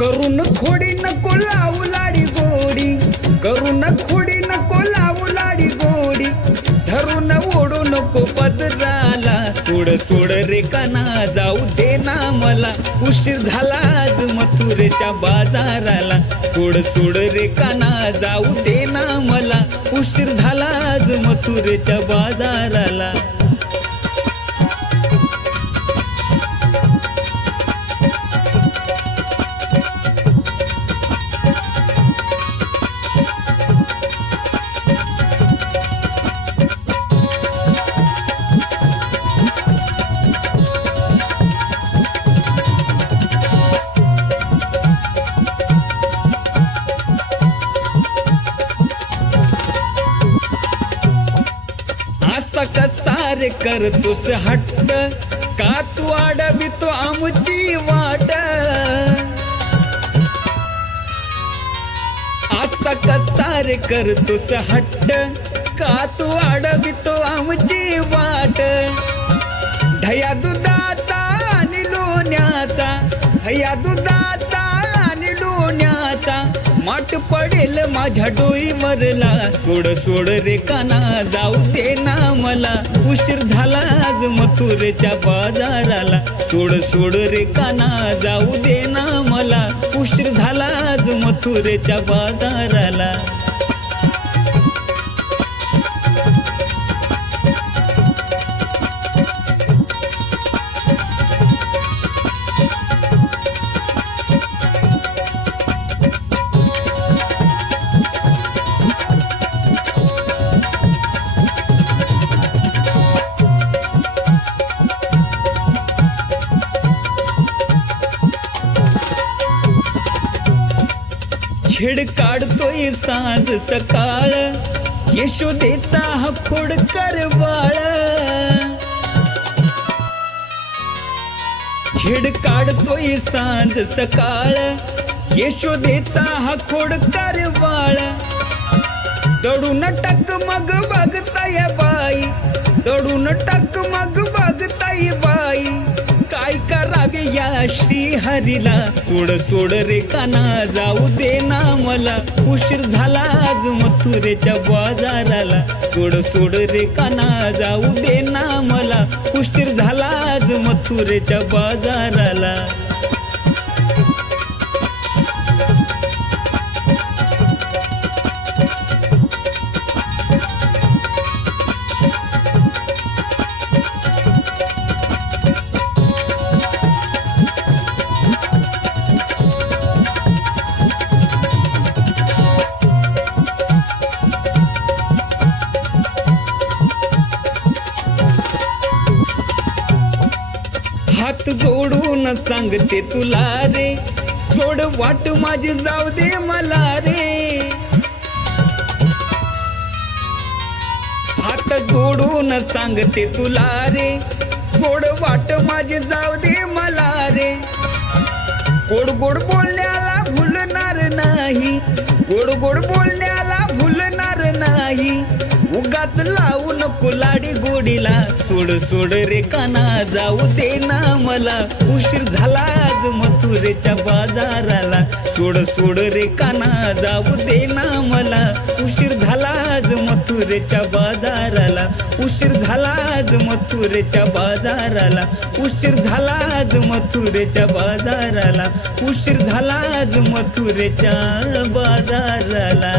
करून खोडी नको लावू लाडी गोडी, करून खोडी नको लावू लाडी गोडी, धरून ओढू नको पदराला, सोड सोड रे काना जाऊ दे ना मला, उशीर झाला आज मथुरेच्या बाजाराला, सोड सोड रे काना जाऊ दे ना मला, उशीर झाला आज मथुरेच्या बाजाराला. कसा रे करतोस हट्ट, का तू अडवितो आमची वाट, आता कसा रे करतोस हट्ट, का तू अडवितो आमची वाट, ढया दुधाचा आणि लोण्याचा, ढया दुधाचा आणि लोण्याचा, माठ पडेल माझ्या डोईवरला, सोड सोड रे काना जाऊ दे ना मला, उशीर झाला आज मथुरेच्या बाजाराला, सोड सोड रे काना जाऊ दे ना मला, उशीर झाला आज मथुरेच्या बाजाराला. छेड काढतोय सांज सकाळ, यशोदेचा हा खोडकर बाळ, छेड काढतोय सांज सकाळ, यशोदेचा हा खोडकर बाळ, दडून टक मग बघताय बाई, दडून टक मग बघताय बाई, काय करावे या श्रीहरीला, सोड सोड रे काना जाऊ दे ना मला, उशीर झाला आज मथुरेच्या बाजाराला, सोड सोड रे काना जाऊ दे ना मला, उशीर झाला आज मथुरेच्या बाजाराला. हात जोडून सांगते तुला रे, सोड वाट माझी जाऊ दे मला रे, हात जोडून सांगते तुला रे, सोड वाट माझी जाऊ दे मला रे, गोड गोड बोलण्याला भुलणार नाही, गोड गोड बोलण्याला भुलणार नाही, उगाच लावू नको लाडी गोडीला, सोड सोड रे काना जाऊ दे ना मला, उशीर झाला आज मथुरेच्या बाजाराला, सोड सोड रे काना जाऊ दे ना मला, उशीर झाला आज मथुरेच्या बाजाराला, उशीर झाला आज मथुरेच्या बाजाराला, उशीर झाला आज मथुरेच्या बाजाराला, उशीर झाला आज मथुरेच्या बाजाराला.